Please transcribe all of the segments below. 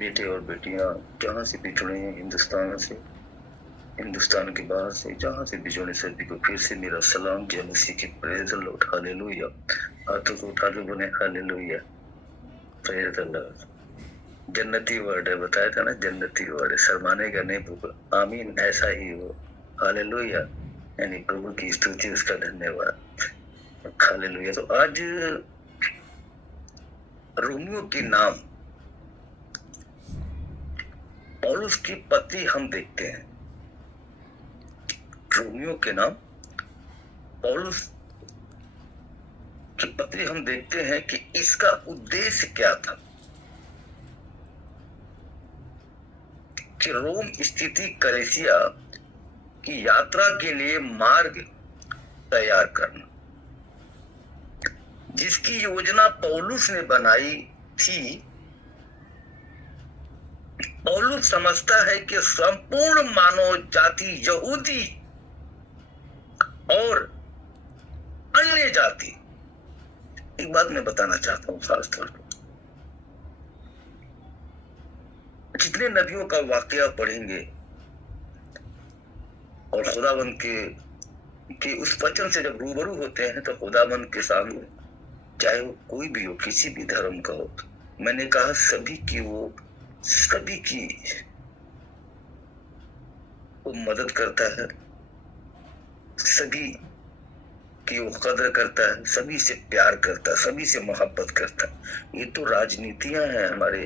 बेटे और बेटियां जहाँ से भी जुड़े हैं, हिंदुस्तान से, हिंदुस्तान के बाहर से, जहाँ से भी जुड़े सभी को फिर से मेरा सलाम। जय मसीह की, प्रेज द लॉर्ड, हालेलुया। हाथों को उठा के बोले हालेलुया, प्रेज द लॉर्ड। जन्नती वर्ड है, बताया था ना, जन्नती वर्ड है, शर्माने का नहीं भूखा। आमीन, ऐसा ही हो, हालेलुया। यानी प्रभु की स्तुति, उसका धन्यवाद, हालेलुया। तो आज रोमियो के नाम पौलुस की पत्री हम देखते हैं। रोमियो के नाम पौलुस की पत्री हम देखते हैं कि इसका उद्देश्य क्या था कि रोम स्थिति कलीसिया की यात्रा के लिए मार्ग तैयार करना, जिसकी योजना पौलुस ने बनाई थी। पौलुस समझता है कि संपूर्ण मानव जाति, यहूदी और अन्य जाति, एक बात मैं बताना चाहता हूं खास तौर पर, जितने नबियों का वाकया पढ़ेंगे और खुदावंद के उस वचन से जब रूबरू होते हैं तो खुदावंद के सामने, चाहे वो कोई भी हो, किसी भी धर्म का हो, मैंने कहा सभी की वो मदद करता है, सभी की वो कदर करता है, सभी से प्यार करता है, सभी से मोहब्बत करता है। ये तो राजनीतियां हैं हमारे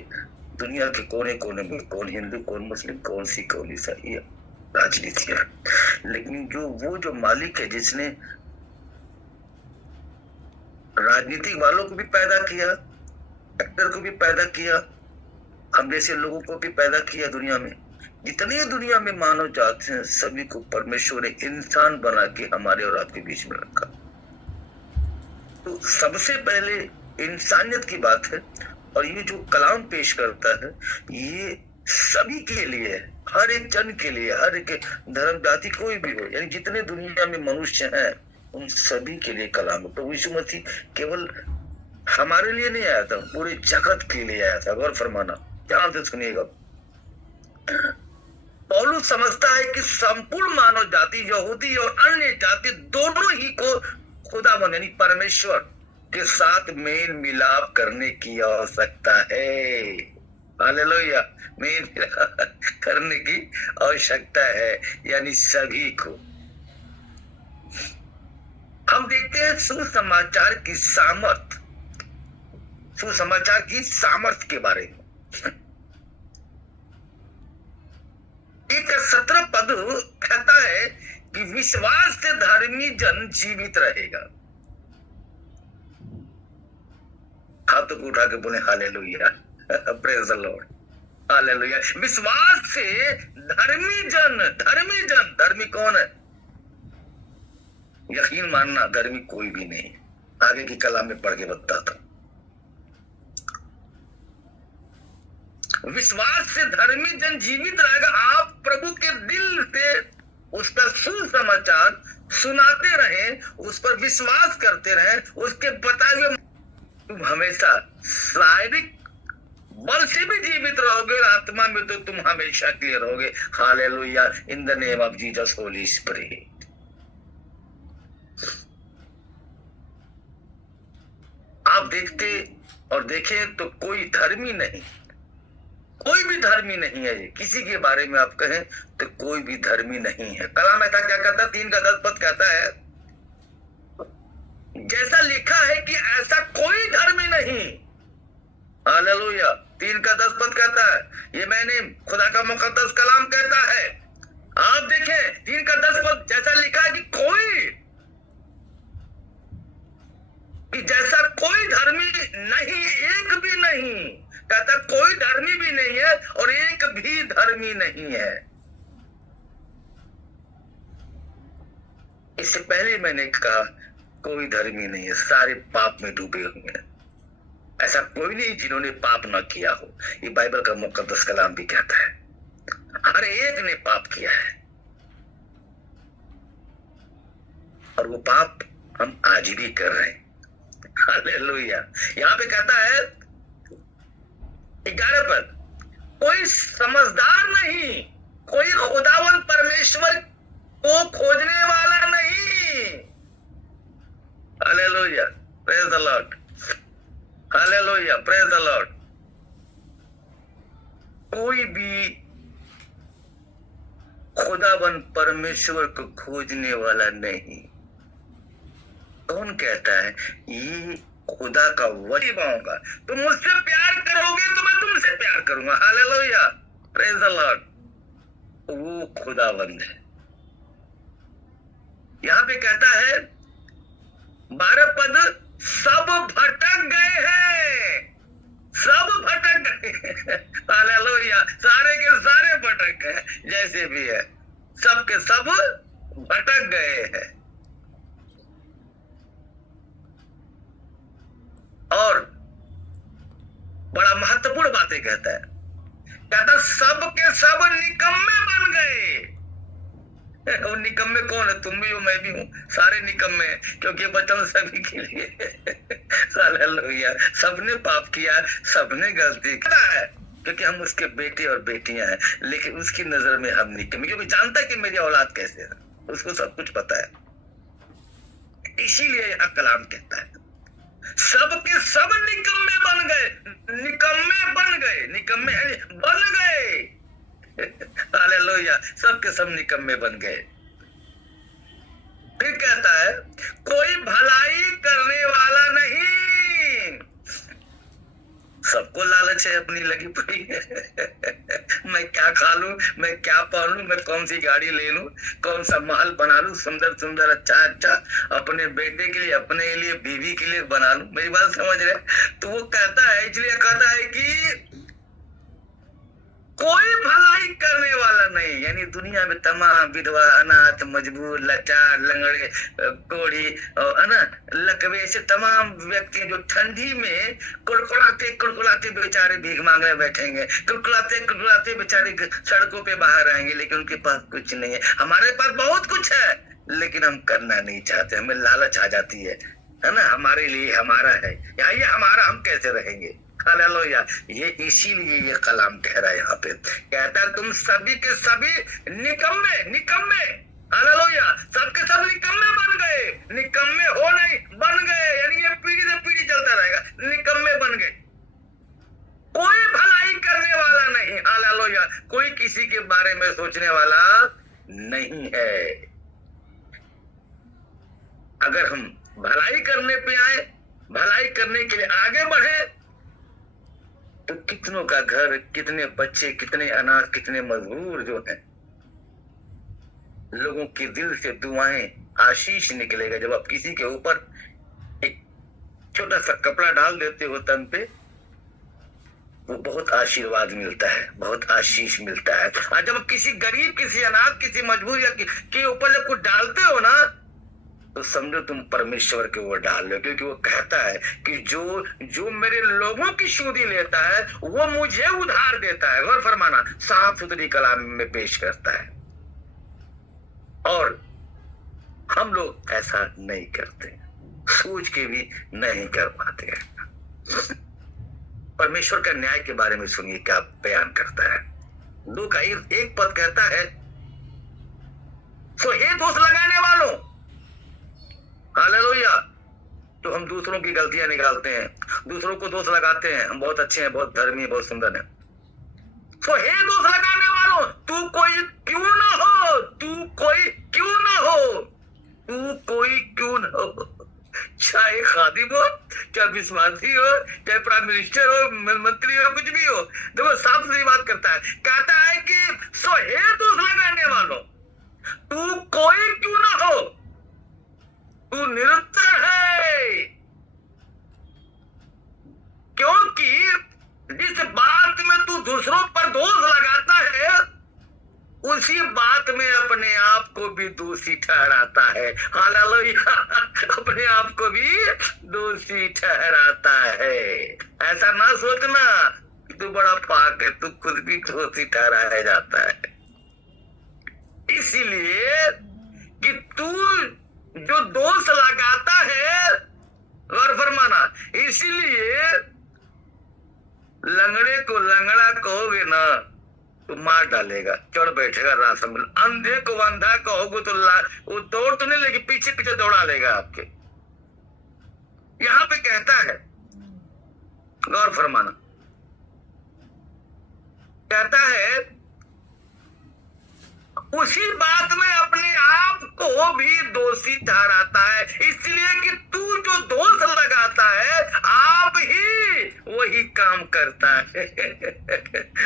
दुनिया के कोने कोने में, कौन हिंदू, कौन मुस्लिम, कौन सिख, कौन ईसाई, ये राजनीतियां। लेकिन जो मालिक है, जिसने राजनीतिक वालों को भी पैदा किया, एक्टर को भी पैदा किया, हम जैसे लोगों को भी पैदा किया, दुनिया में जितनी दुनिया में मानव जाति हैं, सभी को परमेश्वर ने इंसान बना के हमारे और आपके बीच में रखा। तो सबसे पहले इंसानियत की बात है, और ये जो कलाम पेश करता है ये सभी के लिए है, हर एक जन के लिए, हर एक धर्म जाति कोई भी हो, यानी जितने दुनिया में मनुष्य हैं उन सभी के लिए कलाम है। प्रभु यीशु मसीह केवल हमारे लिए नहीं आया था, पूरे जगत के लिए आया था। गौर फरमाना, ध्यान से सुनिएगा। पौलुस समझता है कि संपूर्ण मानव जाति, यहूदी और अन्य जाति, दोनों ही को खुदावंद यानी परमेश्वर के साथ मेल मिलाप करने की आवश्यकता है। हालेलुया, मेल मिलाप करने की आवश्यकता है, यानी सभी को। हम देखते हैं सुसमाचार की सामर्थ के बारे में। एक 17 पद कहता है कि विश्वास से धर्मी जन जीवित रहेगा। हाथों को उठा के बोले hallelujah, praise the Lord, hallelujah. विश्वास से धर्मी जन, धर्मी कौन है? यकीन मानना, धर्मी कोई भी नहीं। आगे की कलाम में पढ़ के बताता हूं। विश्वास से धर्मी जन जीवित रहेगा। आप प्रभु के दिल से उसका सुसमाचार सुनाते रहें, उस पर विश्वास करते रहें, उसके बताए हुए तुम हमेशा शारीरिक बल से भी जीवित रहोगे, आत्मा में तो तुम हमेशा क्लियर रहोगे। Hallelujah, in the name of Jesus Holi spirit. आप देखते और देखें तो कोई धर्मी नहीं, कोई भी धर्मी नहीं है। किसी के बारे में आप कहें तो कोई भी धर्मी नहीं है। कलाम ऐसा क्या कहता है? 3 का 10 पद कहता है, जैसा लिखा है कि ऐसा कोई धर्मी नहीं। हालेलुया, 3 का 10 पद कहता है, ये मैंने खुदा का मुकद्दस कलाम कहता है। आप देखें 3 का 10 पद, जैसा लिखा है कि जैसा कोई धर्मी नहीं, एक भी नहीं। कहता कोई धर्मी भी नहीं है और एक भी धर्मी नहीं है। इससे पहले मैंने कहा कोई धर्मी नहीं है, सारे पाप में डूबे हुए हैं। ऐसा कोई नहीं जिन्होंने पाप ना किया हो। ये बाइबल का मुकद्दस कलाम भी कहता है, हर एक ने पाप किया है, और वो पाप हम आज भी कर रहे हैं। हालेलुया। यहां पे कहता है 11 पद, कोई समझदार नहीं, कोई खुदावन परमेश्वर को खोजने वाला नहीं। Hallelujah, praise the Lord, hallelujah, praise the Lord. कोई भी खुदावन परमेश्वर को खोजने वाला नहीं। कौन कहता है ये खुदा का वही पाऊंगा? तुम मुझसे प्यार करोगे तो मैं तुमसे प्यार करूंगा। Hallelujah, praise the Lord. वो खुदावंद है। यहां पे कहता है 12 पद, सब भटक गए हैं, सब भटक गए। हालेलुया, सारे के सारे भटक गए, जैसे भी है सब के सब भटक गए हैं। और बड़ा महत्वपूर्ण बातें कहता है, कहता सब के सब निकम्मे बन गए। वो निकम्मे कौन है? तुम भी हो, मैं भी हूं, सारे निकम्मे, क्योंकि वचन सभी के लिए। हालेलुया, सबने पाप किया, सबने गलती किया है, क्योंकि हम उसके बेटे और बेटियां हैं। लेकिन उसकी नजर में हम निकम्मे, क्योंकि जानता है कि मेरी औलाद कैसे है, उसको सब कुछ पता है। इसीलिए यह कलाम कहता है सबके सब निकम्मे बन गए, निकम्मे बन गए, निकम्मे बन गए। हालेलुया, सबके सब निकम्मे बन गए। फिर कहता है कोई भलाई करने वाला नहीं। सबको लालच है, अपनी लगी पड़ी है। मैं क्या खा लूं, मैं क्या पहन लूं, मैं कौन सी गाड़ी ले लूं, कौन सा महल बना लूं, सुंदर सुंदर, अच्छा अच्छा, अपने बेटे के लिए, अपने लिए, बीवी के लिए बना लूं। मेरी बात समझ रहे? तो वो कहता है, इसलिए कहता है कि कोई भलाई करने वाला नहीं। यानी दुनिया में तमाम विधवा, अनाथ, मजबूर, लाचार, लंगड़े, कोढ़ी और है ना, लकवे, ऐसे तमाम व्यक्ति जो ठंडी में कुड़कुड़ाते कुड़कुड़ाते बेचारे भीख मांगने बैठेंगे, कुड़कुड़ाते कुड़कुड़ाते बेचारे सड़कों पे बाहर आएंगे, लेकिन उनके पास कुछ नहीं है। हमारे पास बहुत कुछ है, लेकिन हम करना नहीं चाहते, हमें लालच आ जाती है ना, हमारे लिए हमारा है या ये हमारा, हम कैसे रहेंगे। हालेलुया, ये इसीलिए ये कलाम कह रहा है यहाँ पे, कहता है तुम सभी के सभी निकम्मे, निकम्मे, हालेलुया, सबके सब निकम्मे बन गए। निकम्मे हो नहीं, बन गए, यानी ये पीढ़ी से पीढ़ी चलता रहेगा, निकम्मे बन गए। कोई भलाई करने वाला नहीं। हालेलुया, कोई किसी के बारे में सोचने वाला नहीं है। अगर हम भलाई करने पे आए, भलाई करने के लिए आगे बढ़े, तो कितनों का घर, कितने बच्चे, कितने अनाथ, कितने मजबूर जो हैं, लोगों के दिल से दुआएं, आशीष निकलेगा। जब आप किसी के ऊपर एक छोटा सा कपड़ा डाल देते हो तन पे, वो बहुत आशीर्वाद मिलता है, बहुत आशीष मिलता है। और जब किसी गरीब, किसी अनाथ, किसी मजबूर या के ऊपर जब कुछ डालते हो ना, तो समझो तुम परमेश्वर के ऊपर डाल लो, क्योंकि वो कहता है कि जो मेरे लोगों की सुधि लेता है वो मुझे उधार देता है। गौर फरमाना, साफ सुथरी कलाम में पेश करता है। और हम लोग ऐसा नहीं करते, सोच के भी नहीं कर पाते हैं। परमेश्वर का न्याय के बारे में सुनिए क्या बयान करता है। 2 का 1 पद कहता है, सो हे दोष लगाने वालों, हालेलुया, तो हम दूसरों की गलतियां निकालते हैं, दूसरों को दोष लगाते हैं, हम बहुत अच्छे हैं, बहुत धर्मी, बहुत सुंदर हैं। तो हे दोष लगाने वालों, तू कोई क्यों ना हो, तू कोई क्यों ना हो, तू कोई क्यों ना हो, चाहे खादिम हो, चाहे विश्वासी हो, चाहे प्राइम मिनिस्टर हो, मंत्री हो, कुछ भी हो। देखो साफ सुथरी बात करता है, कहता है कि सो हे दोष लगाने वालों, तू कोई क्यों ना हो, तू निरुत्तर है। क्योंकि जिस बात में तू दूसरों पर दोष लगाता है, उसी बात में अपने आप को भी दोषी ठहराता है। हालेलुया, अपने आप को भी दोषी ठहराता है। ऐसा ना सोचना कि तू बड़ा पाक है, तू खुद भी दोषी ठहराया जाता है। इसीलिए कि तू जो दोष लगाता है, गौर फरमाना, इसीलिए लंगड़े को लंगड़ा कहोगे ना तो मार डालेगा, चढ़ बैठेगा रास्ते में। अंधे को अंधा कहोगे तो वो दौड़ तो नहीं लेगी, पीछे पीछे दौड़ा लेगा आपके। यहाँ पे कहता है, गौर फरमाना, कहता है उसी बात में अपने आप को भी दोषी ठहराता है, इसलिए कि तू जो दोष लगाता है आप ही वही काम करता है।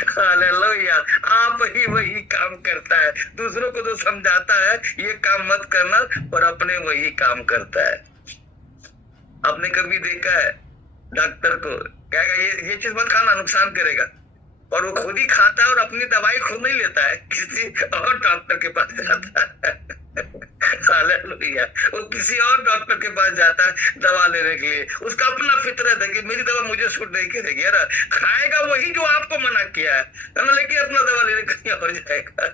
हालेलुया, आप ही वही काम करता है। दूसरों को तो समझाता है ये काम मत करना, पर अपने वही काम करता है। आपने कभी देखा है डॉक्टर को कहेगा ये चीज मत खाना, नुकसान करेगा, और वो खुद ही खाता है और अपनी दवाई खुद नहीं लेता है, किसी और डॉक्टर के पास जाता है। हालेलुया, वो किसी और डॉक्टर के पास जाता है दवा लेने के लिए। उसका अपना फितरत है कि मेरी दवा मुझे सूट नहीं करेगी, है ना, खाएगा वही जो आपको मना किया है ना, लेकिन अपना दवा लेने कहीं और जाएगा।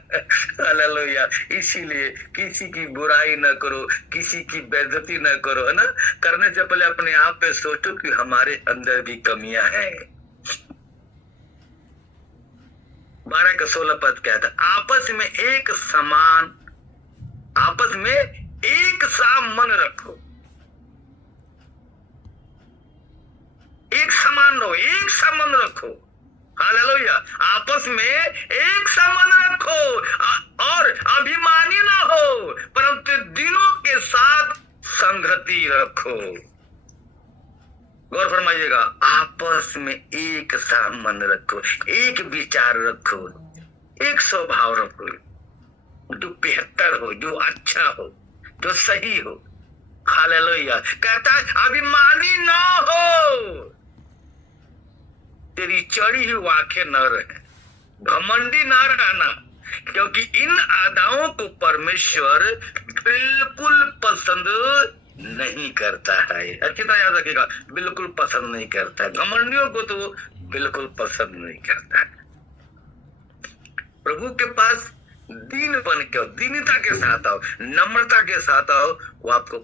हालेलुया, इसीलिए किसी की बुराई न करो, किसी की बेइज्जती न करो, है ना। करने से पहले अपने आप पे सोचो कि हमारे अंदर भी कमियां हैं। 12 का 16 पद कहता है आपस में एक सा मन रखो, एक समान रहो, एक सा मन रखो। हालेलुया, आपस में एक सा मन रखो और अभिमानी ना हो, परंतु दिनों के साथ संगति रखो। गौर फरमाइएगा, आपस में एक सा मन रखो, एक विचार रखो, एक स्वभाव रखो, जो बेहतर हो, जो अच्छा हो, जो सही हो। हालेलुया, कहता है अभिमानी ना हो, तेरी चढ़ी हुई आंखें न रहे, घमंडी ना रहना, क्योंकि इन आदाओं को परमेश्वर बिल्कुल पसंद नहीं करता है। अच्छी तरह याद रखिएगा, बिल्कुल पसंद नहीं करता है। घमंडियों को तो बिल्कुल पसंद नहीं करता है। प्रभु के पास दीन बन के, दीनता के साथ आओ, नम्रता के साथ आओ, वो आपको